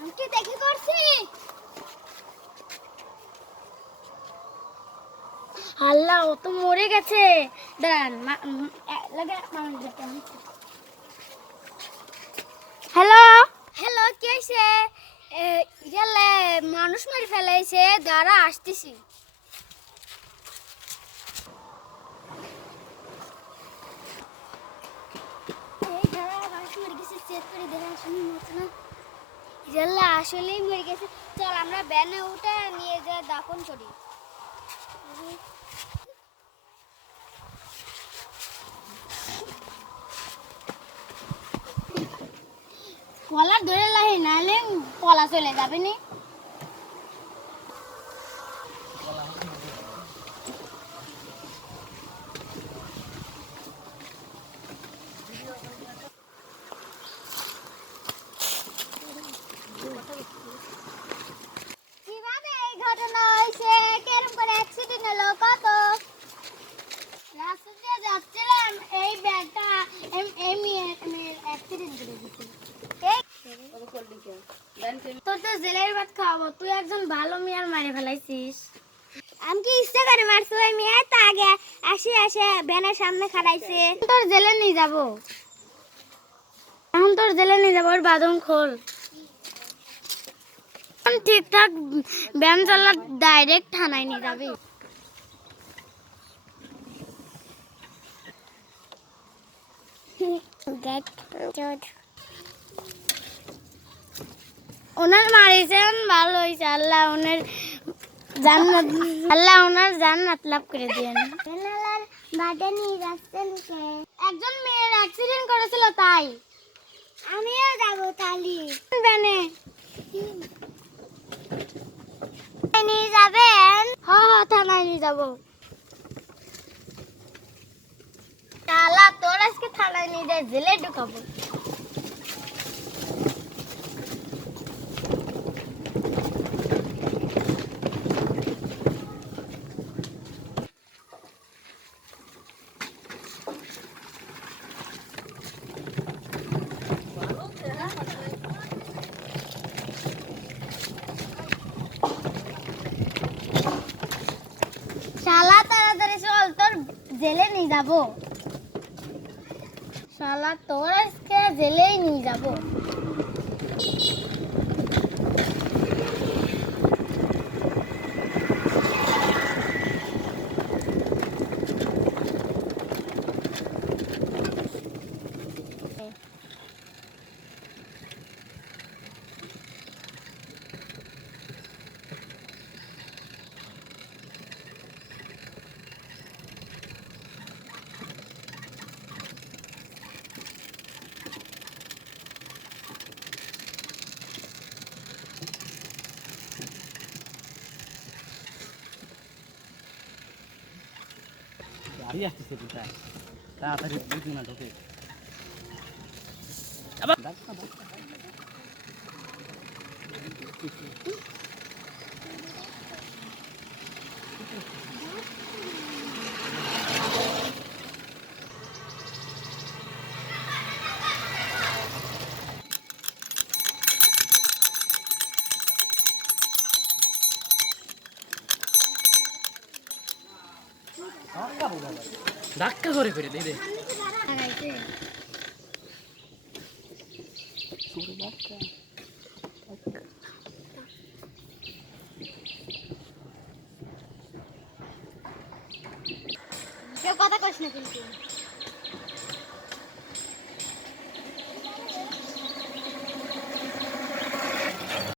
কি দেখে করছি আল্লাহ ও তো মরে গেছে দাঁড়ান হ্যালো হ্যালো কি হয়েছে গেলে মানুষ মারি ফেলাইছে দাঁড়া আসতেছি এই দাঁড়া মানুষ মরে গেছে চেক করে দেখা শুনি মতো না গেলে আসলেই মরে গেছে চল আমরা ব্যানে উঠে নিয়ে যা দাফন করি কলা ধরে লাহি নালে কলা চলে যাবে নি কিভাবে এই ঘটনা হয়েছে কেরম করে অ্যাক্সিডেন্ট হলো কত রাস্তা দিয়ে যাচ্ছিলাম এই ব্যাগটা এমনি অ্যাক্সিডেন্ট করে দিয়েছে তোর তো জেলের ভাত খাওয়াবো তুই একজন ভালো মেয়ার মারে ফেলাইছিস আমি কি ইচ্ছা করে মারছি ওই মেয়ে তো আগে আসে ভ্যানের সামনে খাড়াইছে তোর জেলে নিয়ে যাব এখন তোর জেলে নিয়ে যাবো ওর বাঁধন খোল ঠিকঠাক ব্যান চালা ডাইরেক্ট থানায় নিয়ে যাবে ওনার মারিছেন ভালো হয়েছে আল্লাহ ওনার জান্নাত আল্লাহ ওনার জান্নাত লাভ করে দিয়েন বাদে নিয়ে যাচ্ছেন একজন মেয়ের অ্যাক্সিডেন্ট করেছিল তাই আমিও যাবো তালি ব্যানে নিয়ে যাবেন হ্যাঁ থানায় নিয়ে যাবো শালা তোর আজকে থানায় নিয়ে যায় জেলে ঢুকাবো শালা তাড়াতাড়ি চল তোর জেলে নিয়ে যাবো শালা তোর আজকে জেলেই নিয়ে যাবো গাড়ি আসতেছে কোথায় তাড়াতাড়ি বুঝি না ঢোকে আবার ধাক্কা করে ফেরে দে কেউ কথা কইস না কিন্তু